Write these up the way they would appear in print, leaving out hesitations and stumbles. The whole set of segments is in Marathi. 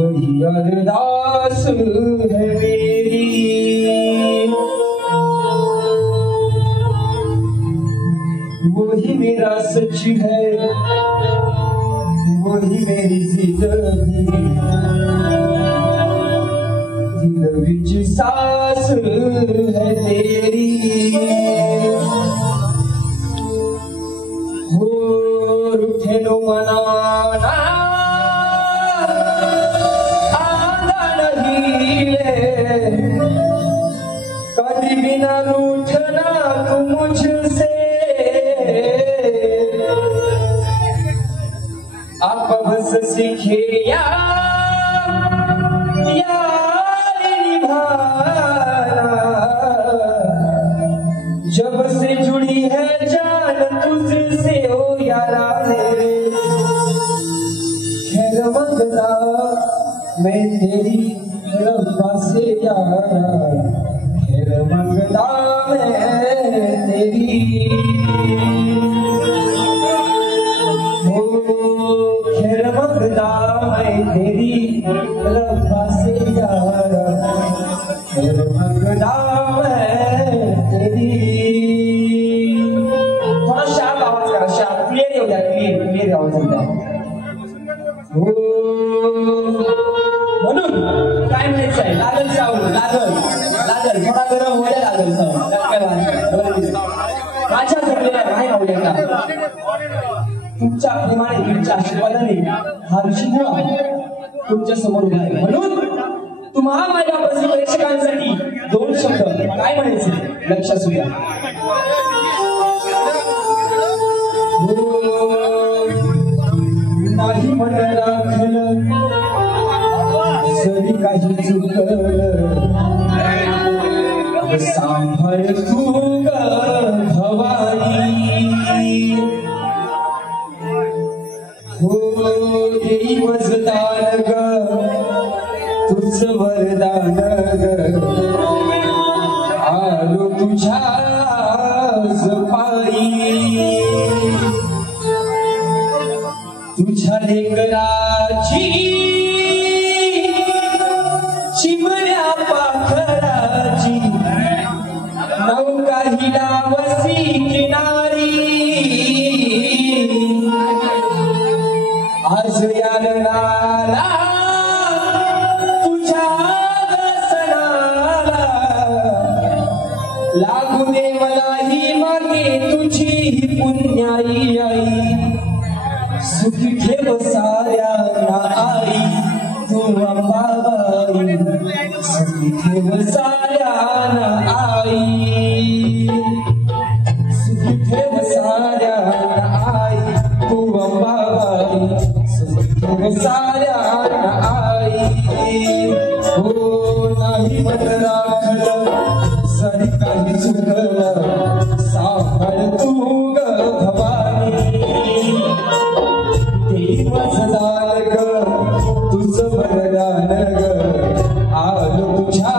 यही अरदास है मेरी, वही मेरा सच है, वही मेरी जिंदगी, दिल विच सास है तेरी। हो रुठे नो मनाना आंदा नहीं ले, कभी भी ना रूठना तू मुझसे, आप बस सीखे यार निभाना, जब से जुड़ी है जान तुझसे ओ यारा मेरे, खैर मंगता मैं तेरी रब्बा से यारा, खैर मंगता मैं तेरी, खैर मंगता मैं तेरी रब्बा से यारा, खैर मंगता मैं तेरी। थोड़ा शार्प आवाज करा, शार्प क्लियर हो जाए, क्लियर आवाज होता है। म्हणून काय म्हणायचं आहे, लागल साऊंड, लागल लागल थोडा गरम व्हायला लागल साऊंड, माझ्या जमलेल्या नाही आवडल्या, तुमच्या प्रेमाने तुमच्या आशीर्वादाने हा ऋषीमुळा तुमच्या समोर उभा आहे, म्हणून तुम्हा माझ्या प्रेक्षकांसाठी दोन शब्द काय म्हणायचे लक्षात असू द्या। नाही मन राखलं जरी काही चुकलं, सांभाळ तू ग भवानी, हो देई वरदान ग तुझं वरदान ग, आलो तुझ्या पायी, तुझ्या लेकराची चिमण्या पाखराची नौका हिलावसी किनारी, आज या रणाला तुझ्या सणाला लागू दे मला ही मागे तुझी पुण्याई आई, सुख ठेव साऱ्यांना आई तू अंबाबाई, सुख ठेव साऱ्यांना आई, सुख ठेव साऱ्यांना आई तू अंबाबाई, सुख ठेव साऱ्यांना आई। हो नाही मन राखलं जरी काही चुकलं, सांभाळ तू ग भवानी, वरदान ग तुझं वरदान ग, आलो तुझ्या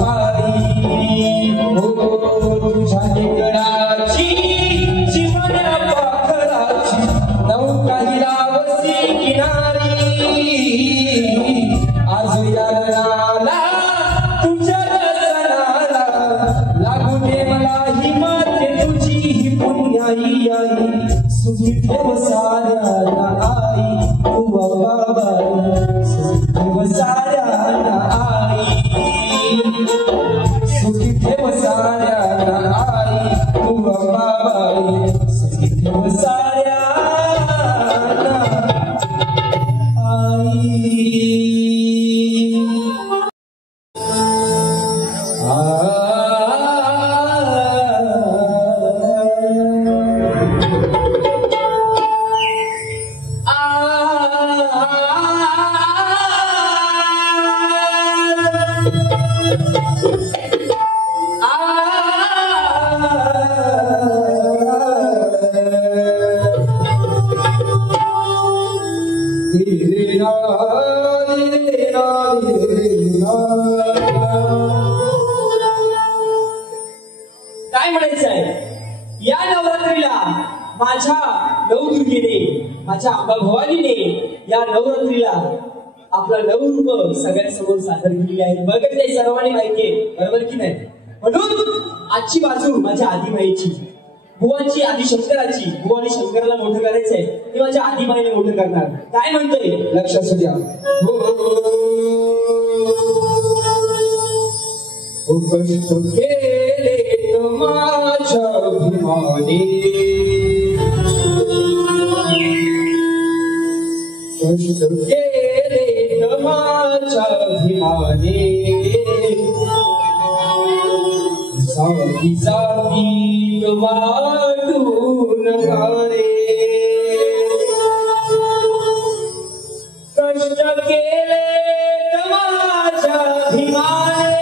पायी, हो तुझ्या लेकराची चिमण्या पाखराची नौका हिलावसी किनारी, आज या रणाला तुझ्या सणाला लागू दे मला ही माते तुझी ही पुण्याई आई, सुखी ठेव साऱ्यांना आई तू अंबाबाई, सुखी ठेव साऱ्यांना आई, सुखी ठेव साऱ्यांना आई तू अंबाबाई, सुखी ठेव साऱ्यांना आई। काय म्हणायचंय या नवरात्रीला माझ्या नवदुर्गेने माझ्या अंबा भवानीने या नवरात्रीला आपला नवरूप सगळ्यांसमोर सादर केलेली आहे. बघितले सर्वांनी माहितीये, बरोबर की नाही? म्हणून आजची बाजू माझ्या आदिमाईची, भुवाची, आदिशंकराची. भुवानी शंकराला मोठं करायचंय, ते माझ्या आदिमाईने मोठं करणार. काय म्हणतोय लक्षात असू द्या. कष्ट केले माझ्या अभिमानी, कष्ट केले माझ्या अभिमानी, जाती जाती वाटून रे, कष्ट केले माझ्या अभिमानी,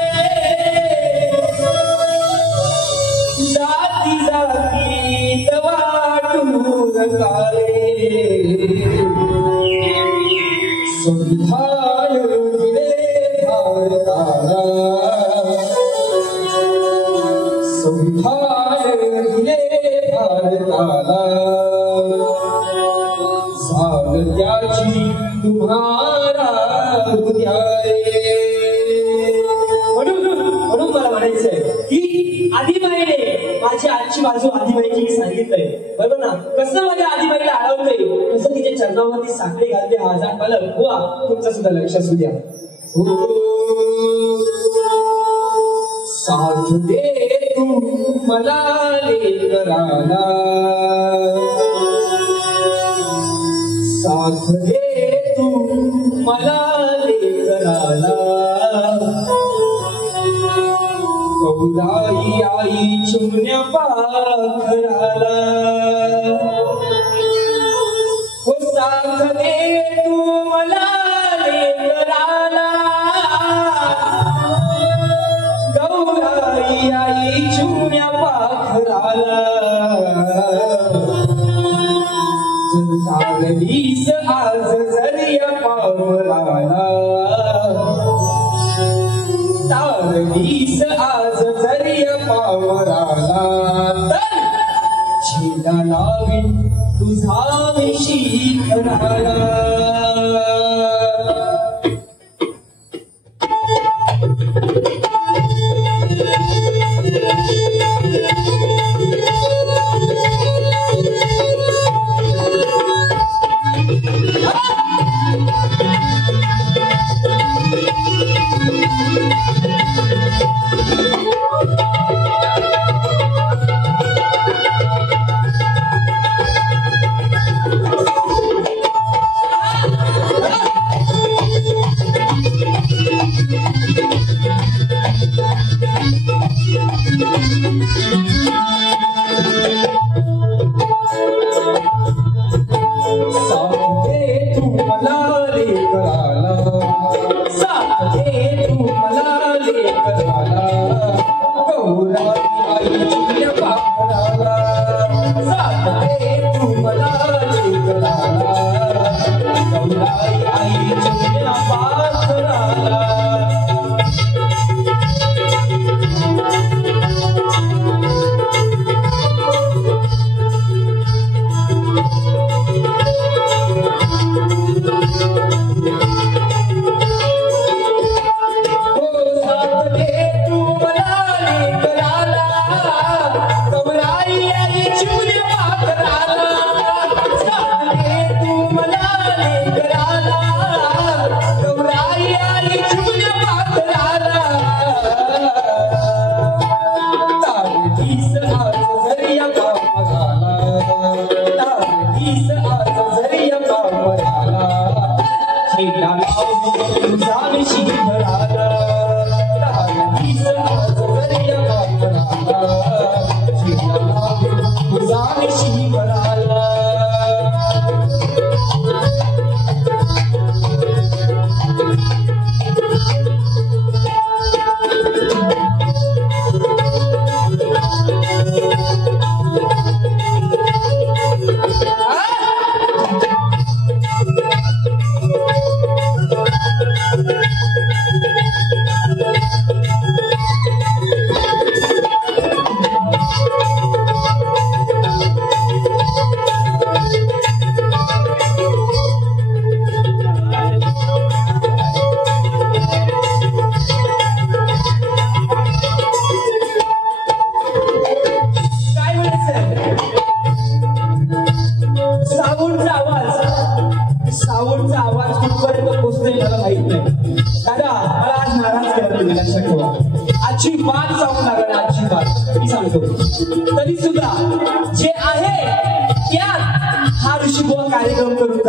जाती जाती वाटून रे, संविधान दिले भारताला, संविधान दिले भारताला, झालं त्याची तुम्हारा उद्या रे. म्हणून मला म्हणायचंय की आदिबाईने माझी आजची बाजू आदिबाईची मी सांगितलंय, बरोबर ना? कसं माझ्या आदिबाईला अडवतंय, कसं तिच्या चरणावरती साखळी घालते हा हजार पालक. हुआ तुमचं सुद्धा लक्ष असू द्या. साथ दे तू मला लेकराला, साथ दे तू मला लेकराला, कौराई आई चिमण्या पाखराला, हो साथ दे तू मला लेकराला, गौराई आई चिमण्या पाखराला, चाललीस आज जरिया पावराला, तारलीस आज जरिया पावराला, तर छेदा लावीन तुझा शिखराला.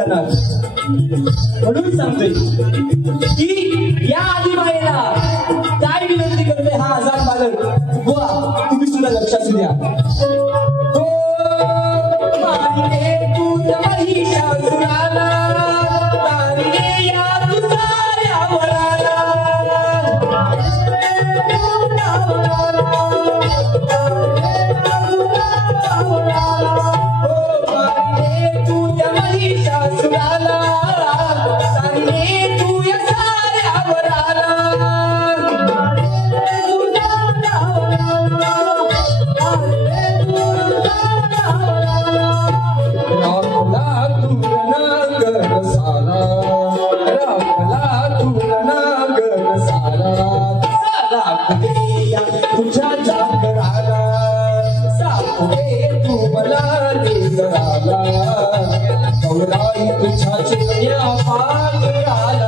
जाणार. म्हणून सांगतोय की या आदिमायेला काय विनंती करते हा आजाद बालक. बुवा तुम्ही सुद्धा लक्ष असू द्या. हो माहिने तुझ्या महिषासुराला तारिणे या तुझ्या वराला. तुझ्या जागराला सापडे तू मला निगराला गौराई तुझ्या चिन्या पागराला.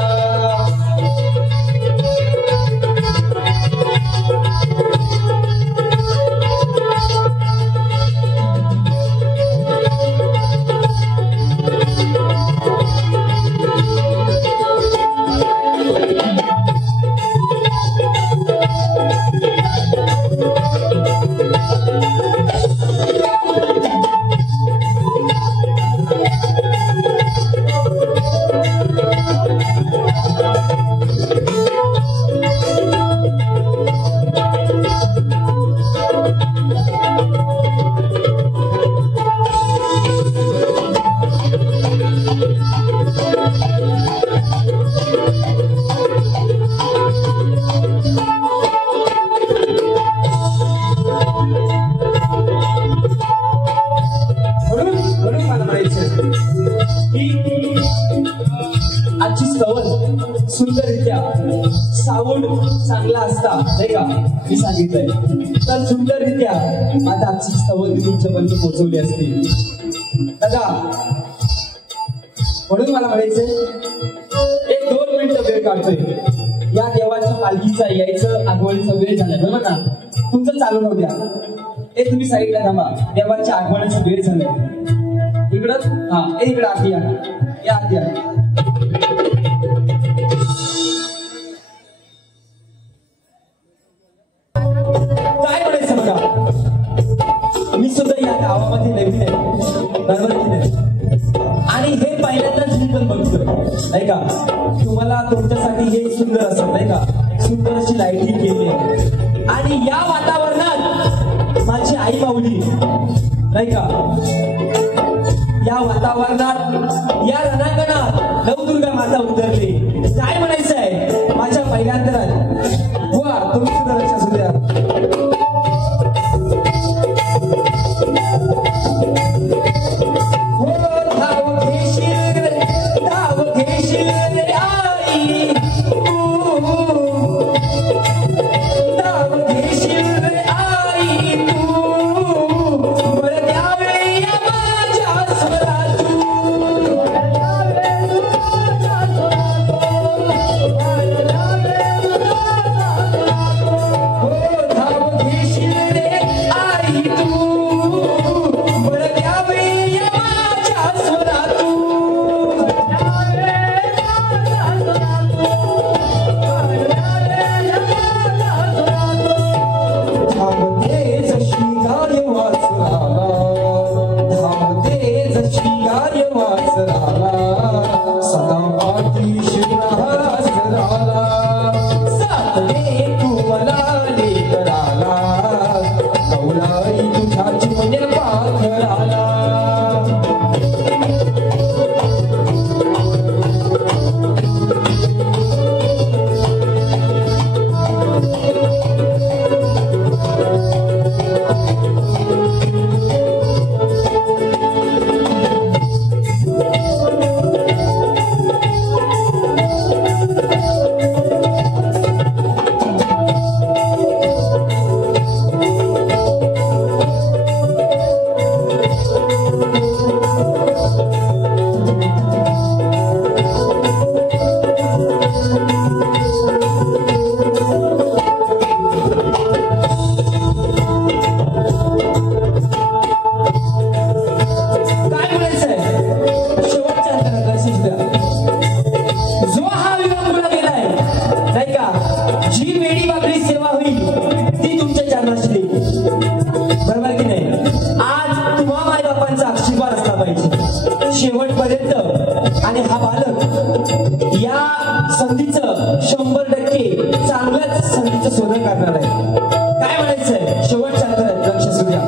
आजची स्तवन सुंदररित्या सावड चांगला असता नाही का मी सांगितलंय तर सुंदररित्या आता आजची स्तवन तुमच्यापर्यंत पोहोचवली असते. दादा म्हणून मला म्हणायचंय 1-2 मिनिटं वेळ काढतोय. या देवाच्या पालखीचा यायचं आगमनाचा वेळ झालाय बरोबर ना. तुमचं चालू राहू द्या. तुम्ही साईडला थांबा. देवाच्या आगमनाचा वेळ झालाय. इकडं हा इकडं आत या आत या. काय म्हणायचं बघा मी सुद्धा या गावामध्ये नवीन आहे बरोबर की नाही आणि हे पहिल्यांदाच मी पण बघतोय नाही का. तुम्हाला तुमच्यासाठी हे सुंदर असत नाही का. सुंदर अशी लाईटिंग केली आहे आणि या वातावरणात माझी आई माऊली नाही का. या वातावरणात या रणांगणात नवदुर्गा माता उतरली. काय म्हणायचं आहे माझ्या पहिल्यांदा वा तुम्ही सुद्धा लक्ष असू द्या. द्या. जो हा विवाह गेलाय नाही का, जी वेळी वाकडी सेवा होईल ती तुमच्या चरणाशी देईल. बरोबर की नाही? आज तुम्हा माय बापांचा आशीर्वाद असला पाहिजे शेवटपर्यंत. आणि हा बालक या संधीचं 100% चांगल्याच संधीचं सोनं करणार आहे. काय म्हणायचंय शेवटच्या अंतरात लक्ष असू द्या.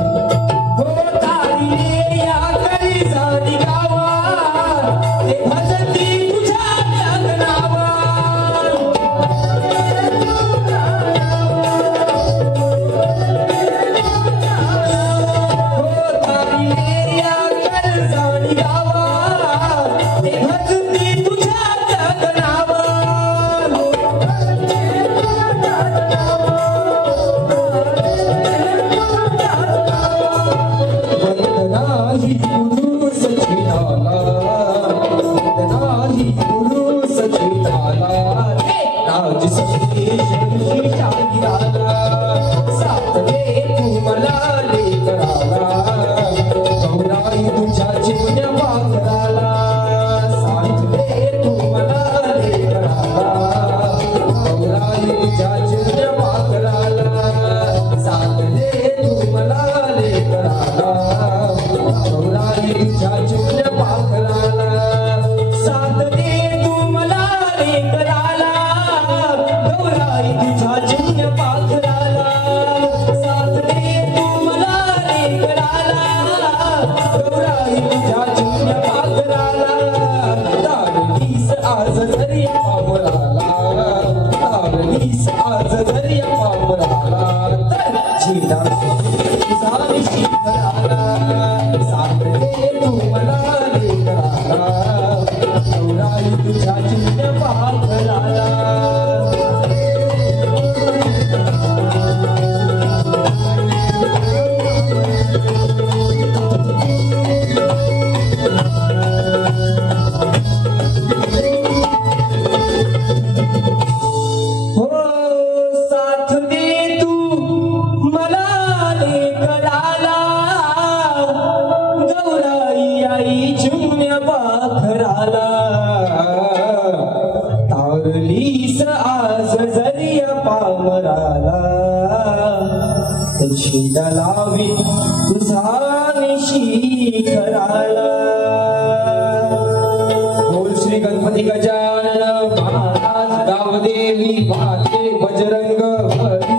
बोल श्री गणपती गजानन महाराज गावदेवी भाते बजरंग बली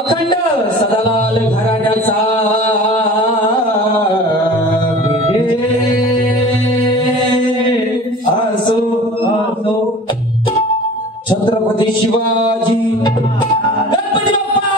अखंड सदालाल घराण्याचा असो असो. छत्रपती शिवाजी गणपती बाप्पा.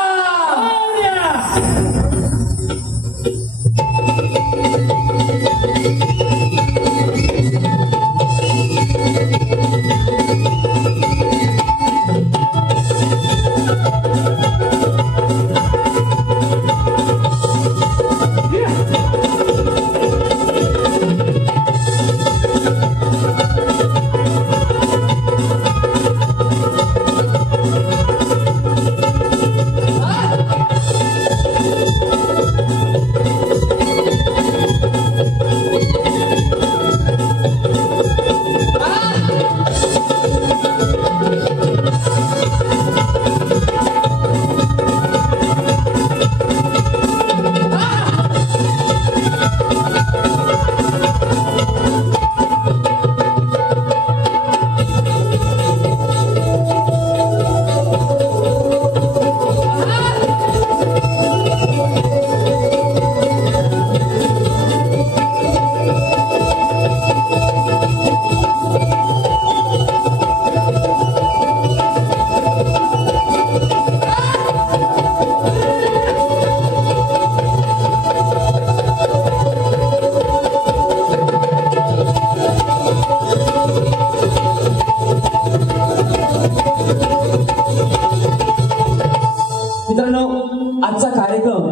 आजचा कार्यक्रम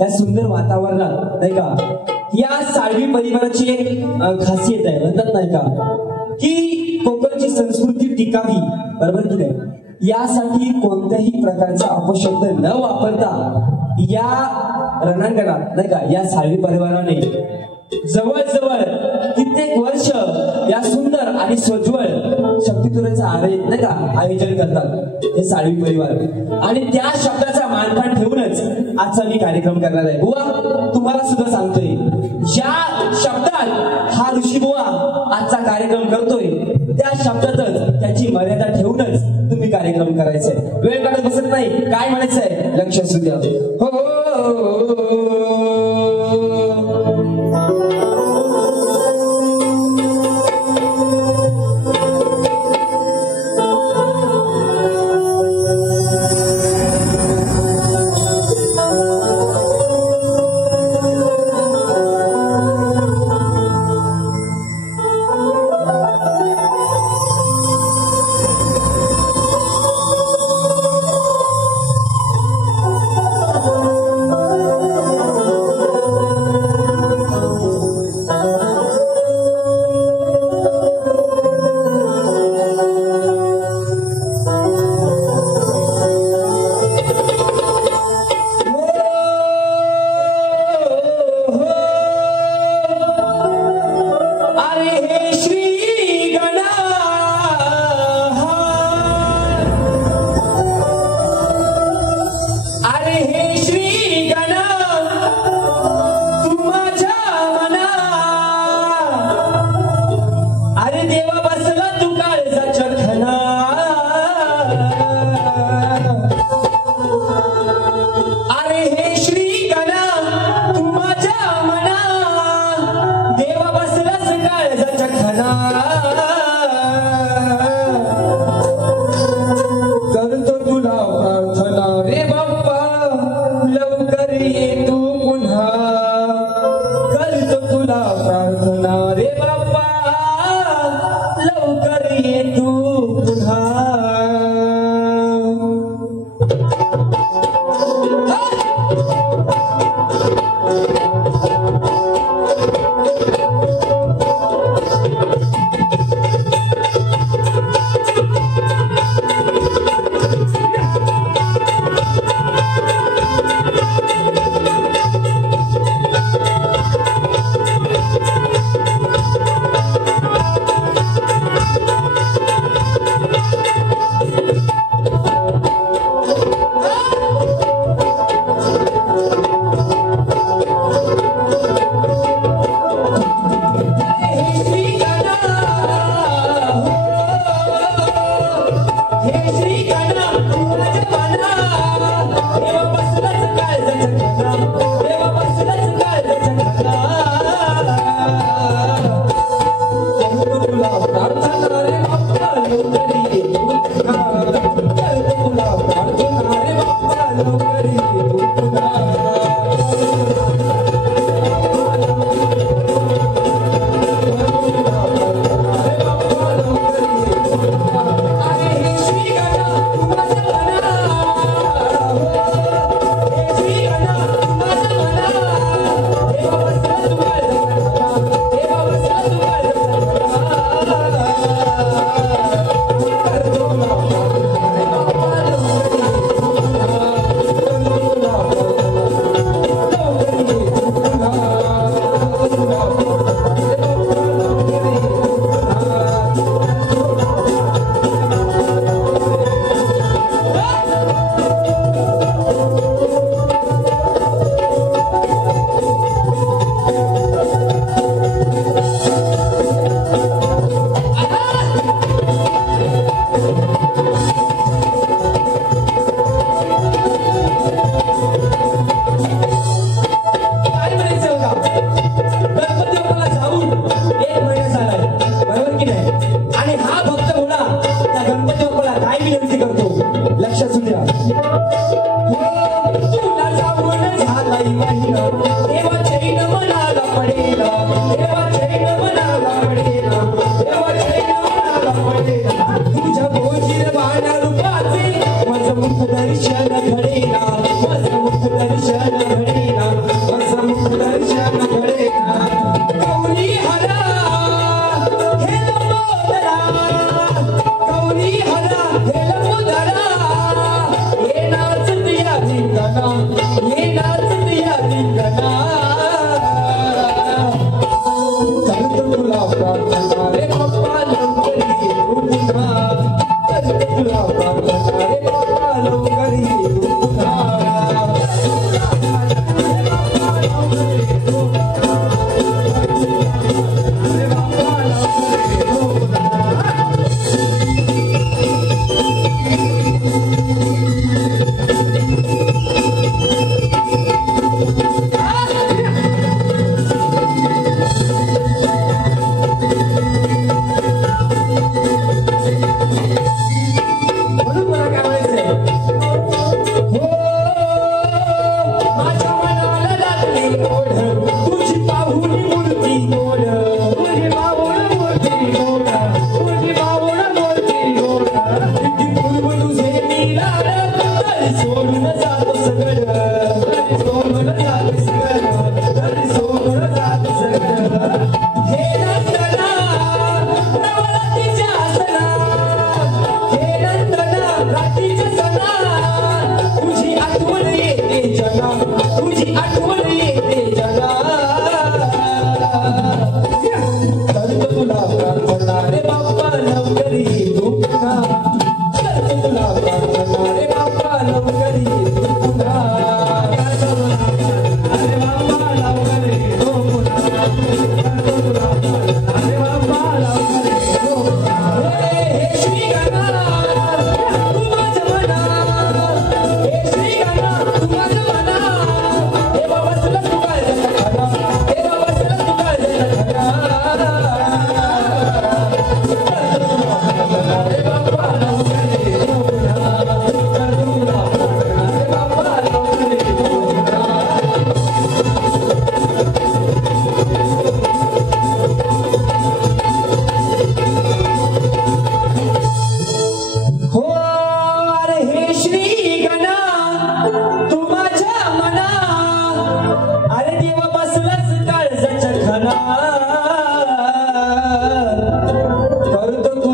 या सुंदर वातावरणात नाही का, या साळवी परिवाराची एक खासियत आहे. म्हणतात नाही का की कोकणची संस्कृती टिकावी, बरोबर की नाही. यासाठी कोणत्याही प्रकारचा अपशब्द न वापरता या रणांगणात नाही का या साळवी परिवाराने जवळजवळ कित्येक वर्ष या सुंदर आणि स्वज्वल शक्तितुराचं नाही का आयोजन करतात हे साळवी परिवार आणि त्या शब्दाचा मानपान ठेवूनच आजचा मी कार्यक्रम करणार आहे. बुवा तुम्हाला सुद्धा सांगतोय ज्या शब्दात हा ऋषी बुवा आजचा कार्यक्रम करतोय त्या शब्दातच त्याची मर्यादा ठेवूनच तुम्ही कार्यक्रम करायचा आहे. वेळ काढत बसत नाही. काय म्हणायचंय लक्ष असू द्या. हो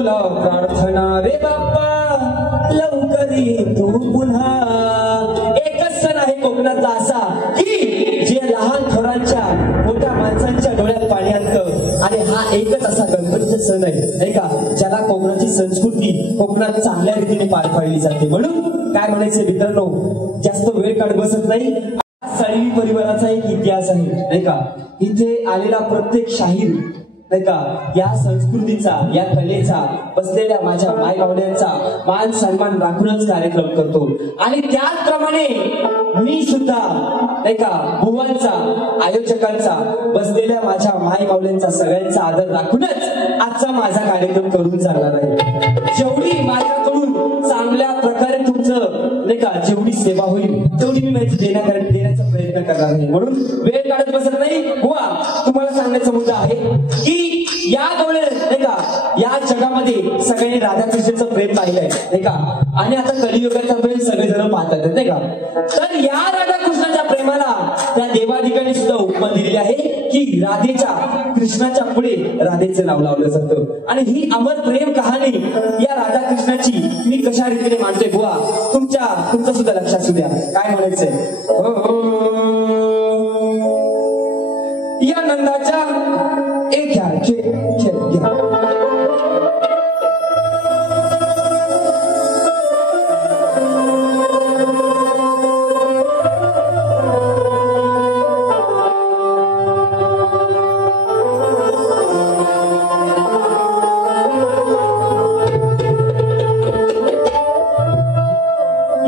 तुला प्रार्थना रे बाप्पा लवकर ये तू पुन्हा. एकच सण आहे कोकणातला असा की जे लहान थोरांच्या मोठ्या माणसांच्या डोळ्यात पाणी आणतं आणि हा एकच असा गणपतीचा सण आहे नाही का ज्याला कोकणाची संस्कृती कोकणात चांगल्या रीतीने पार पाडली जाते. म्हणून काय म्हणायचं मित्रांनो जास्त वेळ काढत बसत नाही. साळवी परिवाराचा एक इतिहास आहे नाही का. इथे आलेला प्रत्येक शाहीर नाही का या संस्कृतीचा या कलेचा बसलेल्या माझ्या मायबावड्यांचा मान सन्मान राखूनच कार्यक्रम करतो. आणि त्याचप्रमाणे मी सुद्धा नाही का बुवांचा आयोजकांचा बसलेल्या माझ्या मायबावड्यांचा सगळ्यांचा आदर राखूनच आजचा माझा कार्यक्रम करून चालणार आहे. जेवढी माझ्याकडून चांगल्या प्रकारे तुमचं नाही का जेवढी सेवा होईल तेवढी मी माहिती देण्याचा प्रयत्न करणार आहे. म्हणून वेळ काढत बसत नाही. बुवा तुम्हाला सांगण्याचा मुद्दा आहे की या नाही का या जगामध्ये सगळ्यांनी राधाकृष्णाचं प्रेम पाहिलंय नाही का आणि आता कलियुगाचा प्रेम सगळेजण पाहतात नाही का. तर या राधाकृष्णाच्या प्रेमाला त्या देवाधिकाने सुद्धा उपमा दिलेली आहे की राधेच्या कृष्णाच्या पुढे राधेचं नाव लावलं जातं. आणि ही अमर प्रेम कहाणी या राधाकृष्णाची मी कशा रीतीने मांडतोय बुवा तुमचं सुद्धा लक्षात असू द्या. काय म्हणायचंय या नंदाच्या एक घ्या घ्या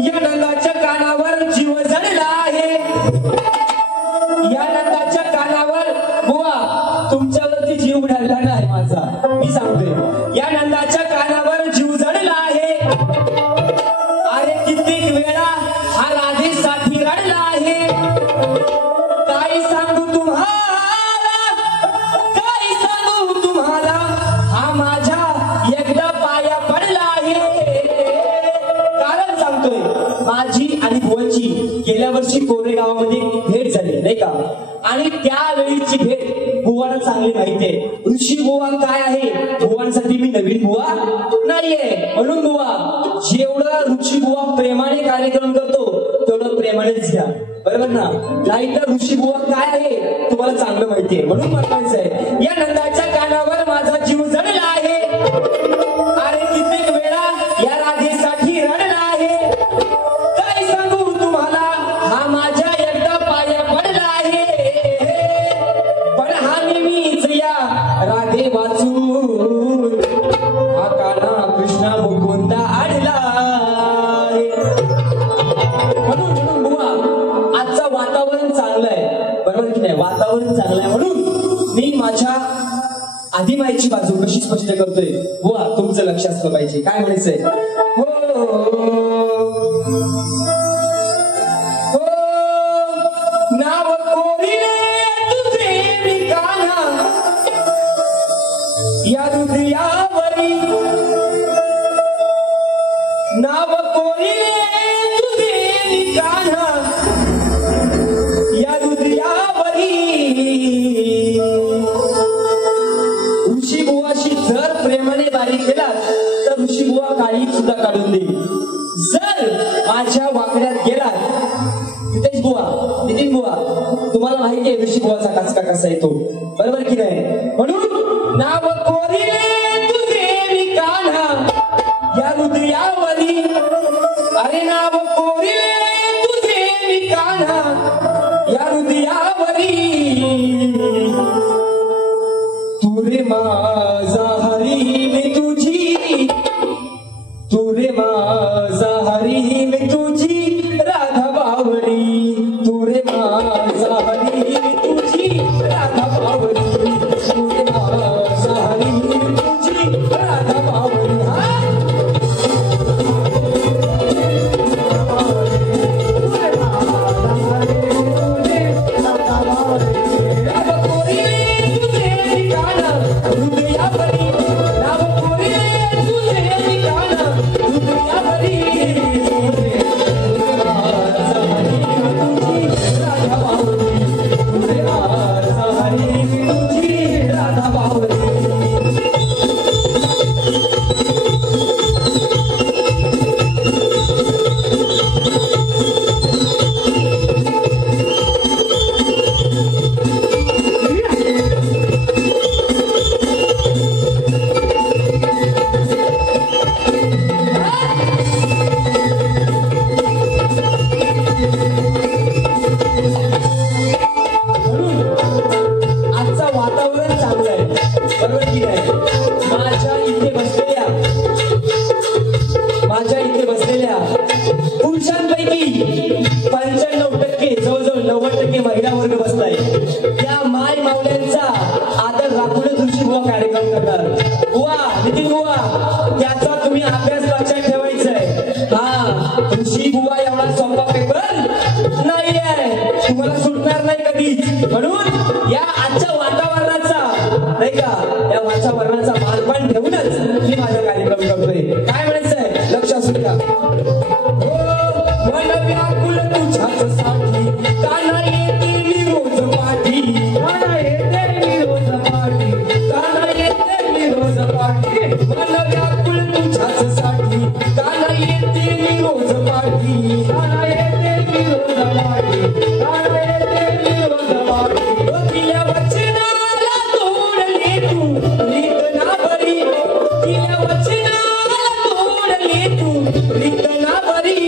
या नंदाच्या कानावर जीव जडला आहे. या नंदाच्या कानावर बुवा तुमच्यावरती जीव उडाला नाही माझा मी सांगतोय. या नंदाच्या कानावर जीव जडला आहे. अरे कित्येक वेळा हा राधेसाठी रडला आहे. काय सांगू तुम्हाला हा माझ्या एकदा पाया पडला आहे. कारण सांगतोय माझी आणि बुवांची गेल्या वर्षी कोरेगावामध्ये भेट झाली नाही का. आणि त्यावेळीची भेट बुवाला चांगली माहिती आहे. ऋषी बुवा काय आहे बुवांसाठी मी नवीन बुवा नाहीये. म्हणून बुवा जेवढं ऋषी बुवा प्रेमाने कार्यक्रम करतो तेवढं प्रेमानेच घ्या बरोबर ना. नाही तर ऋषी बुवा काय आहे तुम्हाला चांगलं माहितीये. म्हणून म्हणायचं आहे या नंदाच्या कानावर माझा जीव जडला आहे. अरे कित्येक वेळा या राधेसाठी रडला आहे. काय सांगू तुम्हाला हा माझ्या एकदा पाया पडला आहे. पण हा नेहमीच या राधे वाचून हा काना कृष्णा मुकुंदा आडला आहे. म्हणून बुवा आजचं वातावरण चांगलं आहे बरोबर की नाही. वातावरण चांगलं आहे म्हणून मी माझ्या आदिमाईची बाजू कशी स्पष्ट करतोय बुवा तुमचं लक्ष असलं पाहिजे. काय म्हणायचंय नाव कोरिले तुझे मी कान्हा या हृदयावरी. नाव कोरिले तुझे मी कान्हा या हृदयावरी. ऋषी बुवाशी जर प्रेमाने बारी केला तर ऋषी बुवा काळी सुद्धा काढून देईल. जर माझ्या वाकड्यात गेलात नितेश बुवा तुम्हाला माहिती आहे ऋषी बुवाचा काचका कसा येतो बरोबर की नाही. म्हणून नाव कोरिले तुझे मी कान्हा या हृदयावरी. अरे नाव कोरिले तुझे मी कान्हा या हृदयावरी. तू रे माझा हरी मी तुझी. तू रे माझा हरी मी तुझी राधा बावडी. तू रे माझा हरी मी तुझी राधा बावडी. त्याचा तुम्ही अभ्यास लक्षात ठेवायचा आहे. हा ऋषी बुवा एवढा सोपा पेपर नाही आहे, तुम्हाला सुटणार नाही कधीच. म्हणून या आजच्या वातावरणाचा नाही का, या वातावरणाचा मानपान ठेवूनच मी माझा कार्यक्रम करतोय. काय म्हणायचंय लक्ष असू द्या. मन व्याकुल तुझ्याच साठी, काना येते मी रोज पाठी, काना येते मी रोज पाठी, काना येते मी रोज पाठी. मन व्याकुल तुझ्याच साठी, काना येते मी रोज पाठी, काना येते मी रोज पाठी, काना येते मी रोज पाठी. तिला वचनाला तोडले तू रीत ना बरी, तिला वचनाला तोडले तू रीत ना बरी.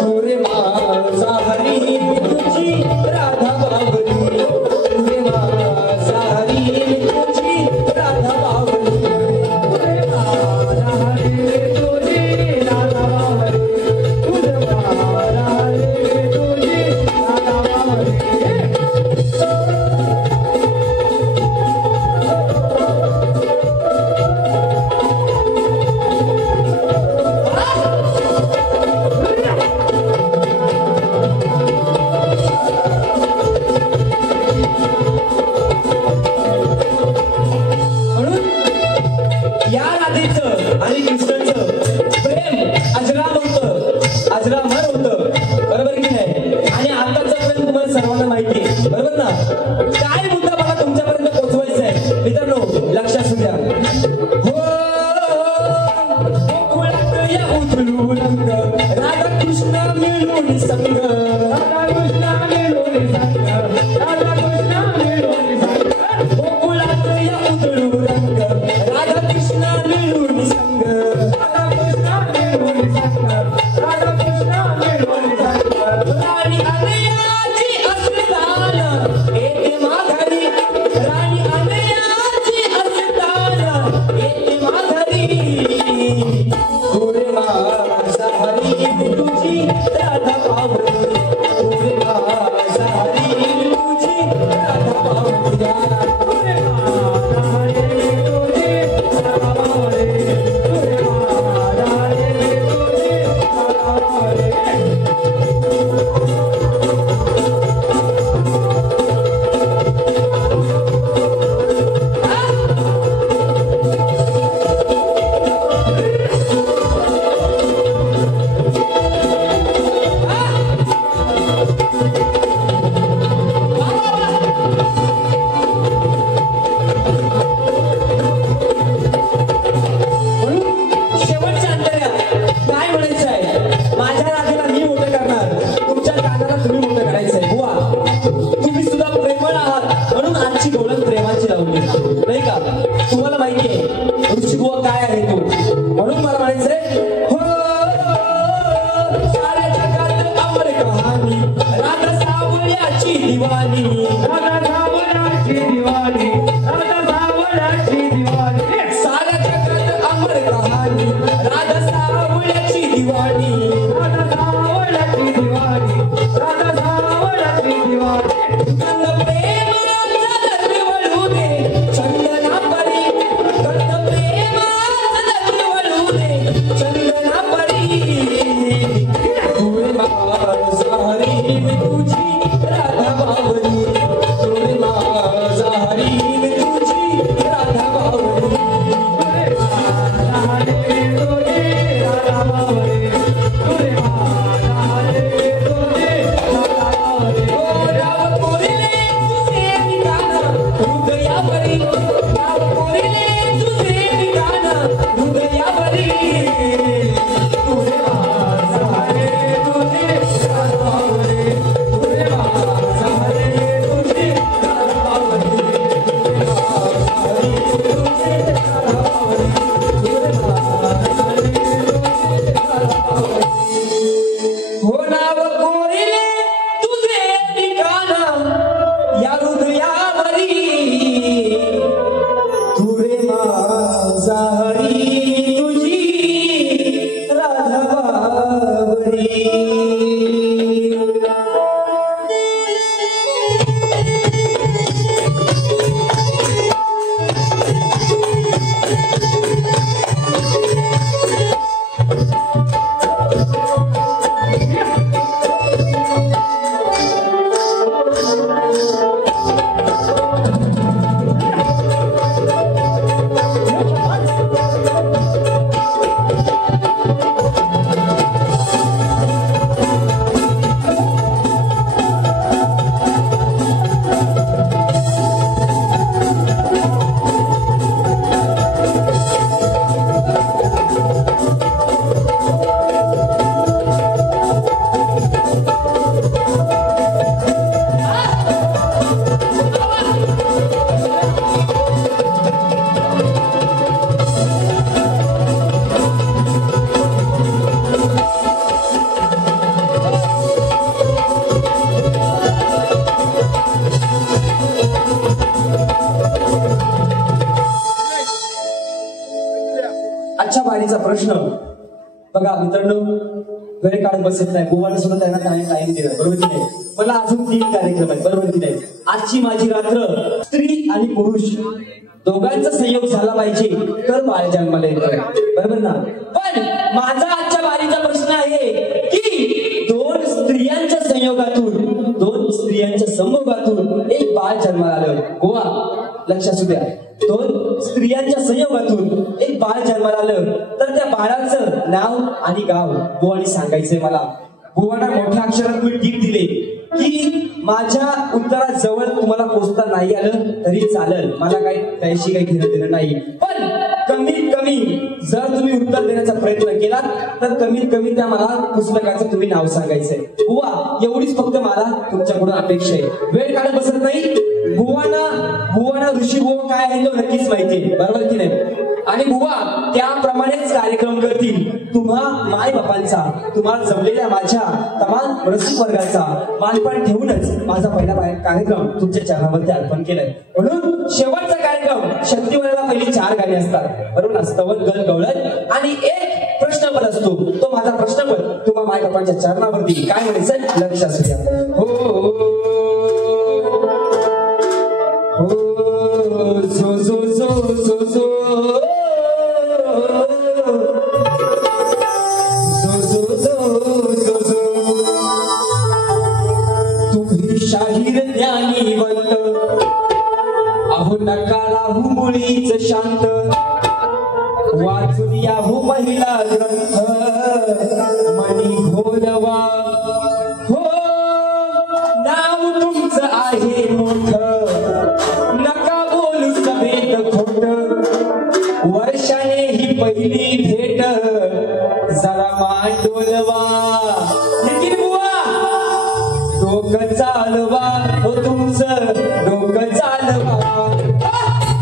तुरे माझा हरी तुझी राधा बावली, तुरे माझा हरी तुझी राधा बावली, तुरे माझा हरी तुझी राधा बावली, तुरे माझा हरी तुझी राधा बावली. या राधेचं आणि कृष्णाचं प्रेम अजरामर होतं, बरोबर की नाही. आणि आताचं प्रेम तुम्हाला सर्वांना माहिती आहे, बरोबर ना. काय मुद्दा मला तुमच्यापर्यंत पोहोचवायचा आहे मित्रांनो, लक्ष असू द्या. हो गोकुळात या उधळू रंग, राधा कृष्ण मिळून संग, राधा कृष्ण मिळून संग, राधा कृष्ण मिळून संग. गोकुळात या उधळू रंग, राधा कृष्ण मिळून संग, राधा कृष्ण मिळून संग, राधा कृष्ण मिळून संग. राणी अनयाची अस्तान येते माघारी, राणी अनयाची अस्तान येते माघारी. तुरे माझा हरी तुझी राधा बावली, तुरे माझा हरी तुझी राधा बावली, तुरे माझा हरी तुझी राधा बावली, तुरे माझा हरी तुझी राधा बावली. म्हणून शेवटच्या अंतर्यात काय म्हणायचं आहे, माझ्या राधेला मी मोठं करणार, तुमच्या कानाला तुम्ही मोठं करायचंय. बुवा तुम्ही सुद्धा प्रेमळ आहात, म्हणून आजची बोलण प्रेमाची लावली नाही का. तुम्हाला माहिती आहे ऋषी बुवा काय आहे तो, म्हणून मला म्हणायचंय. हो साऱ्या जगात अमर कहाणी, राधा सावळ्याची दिवाणी, राधा सावळ्याची दिवाणी, राधा सावळ्याची दिवाणी. साऱ्या जगात अमर कहाणी, राधा सावळ्याची दिवाणी, राधा सावळ्याची दिवाणी, राधा सावळ्याची दिवाणी. गंध प्रेमाचा दरवळू दे चंदना परी, गंध प्रेमाचा दरवळू दे चंदना परी. तुरे माझा हरी तुझी राधा बावली, तुरे माझा हरी तुझी राधा बावली, तुरे माझा हरी तुझी राधा बावली, तुरे माझा हरी तुझी राधा बावली. ओ राव कोरिले तुझे ठिकाण हृदयावरी, राव कोरिले तुझे ठिकाण हृदयावरी. तुरे माझा हरी तुझी राधा बावली, तुरे माझा हरी तुझी राधा बावली, तुरे माझा हरी तुझी राधा बावली, तुरे माझा हरी तुझी राधा बावली. हो नाव कोरिले तुझे ठिकाण या हृदयावरी, तुरे माझा हरी तुझी राधा बावली. आजच्या बारीचा प्रश्न बघा मित्रांनो, वेळ काढत बसत नाही. बुवाने सुद्धा त्यांना टाइम दिला, बरोबर की नाही. मला अजून 3 कार्यक्रम आहेत, बरोबर की नाही. आजची माझी रात्र स्त्री आणि पुरुष दोघांचा संयोग झाला पाहिजे तर बाळ जन्माला येतं, बरोबर ना. पण माझा आजच्या बारीचा प्रश्न आहे की 2 स्त्रियांच्या संयोगातून, 2 स्त्रियांच्या संभोगातून एक बाळ जन्माला आलं. बुवा लक्षात असू द्या, 2 स्त्रियांच्या संयोगातून एक बाळ जन्माला आलं तर त्या बाळाचं नाव आणि गाव बुवानी सांगायचंय मला. बुवाना मोठ्या अक्षरात मी टीप दिले की माझ्या उत्तराजवळ तुम्हाला पोचता नाही आलं तरी चालेल, मला त्याशी काही घेणं देणं नाही. पण कमीत कमी जर तुम्ही उत्तर देण्याचा प्रयत्न केला तर कमीत कमी त्या मला पुस्तकाचं तुम्ही नाव सांगायचंय. बुवा एवढीच फक्त मला तुमच्याकडून अपेक्षा आहे. वेळ काढत बसत नाही. बुवाना ऋषी बुवा काय आहे तो नक्कीच माहितीये, बरोबर की नाही. आणि बुवा त्याप्रमाणेच कार्यक्रम करतील. तुम्हा माय बापांचा, तुम्हाला जमलेल्या माझ्या तमाम रसिक वर्गाचा मानपण ठेवूनच माझा पहिला कार्यक्रम तुमच्या चरणामध्ये अर्पण केलाय. म्हणून शेवटचा कार्यक्रम शक्तिवराला पहिली 4 गाणी असतात, बरोबर ना. स्तवन, गल, गवळण आणि एक प्रश्नपद असतो. तो माझा प्रश्नपद तुम्हा माय बापांच्या चरणावरती काय म्हणायचं लक्षात असू द्या. हो जो जो जो जो जो शाहीर ज्ञानीवंत अहो नका राहू मुळीच शांत, वाचून याहू पहिला ग्रंथ मनी घोलवा. हो नाव तुमचं आहे मोठ, नका बोलू सभेत खोट, वर्षाने ही पहिली भेट जरा मांडोलवा. डोकं चालवा हो तुमचं, डोकं चालवा,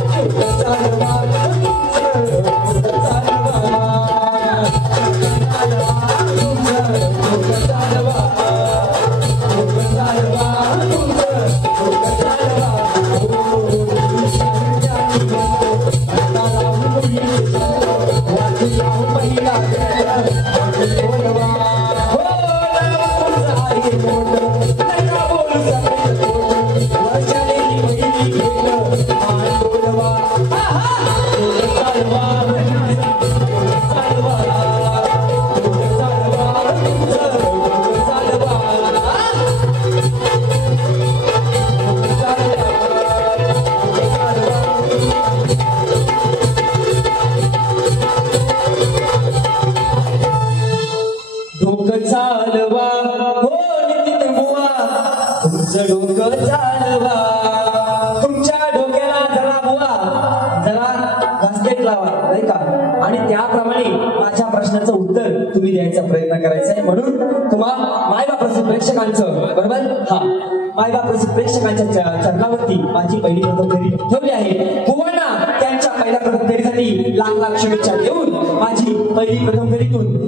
डोकं चालवा तुमचं, डोकं चालवा, डोकं चालवा, डोकं चालवा तुमचं, डोकं चालवा. पहिला बोलवा. चालवा हो नितीन बुवा तुमचं डोकं चालवा. तुमच्या डोक्याला जरा बुवा जरा बास्केट लावा नाही का, आणि त्याप्रमाणे माझ्या प्रश्नाचं उत्तर तुम्ही द्यायचा प्रयत्न करायचा आहे. म्हणून तुम्हाला मायबाप रसिक प्रेक्षकांचं, बरोबर हा मायबाप रसिक प्रेक्षकांच्या चरणावरती माझी पहिली प्रथम फेरी ठेवली आहे. बुवांना त्यांच्या पहिल्या प्रथम फेरीसाठी लाख लाख शुभेच्छा देऊन माझी पहिली प्रथम फेरीतून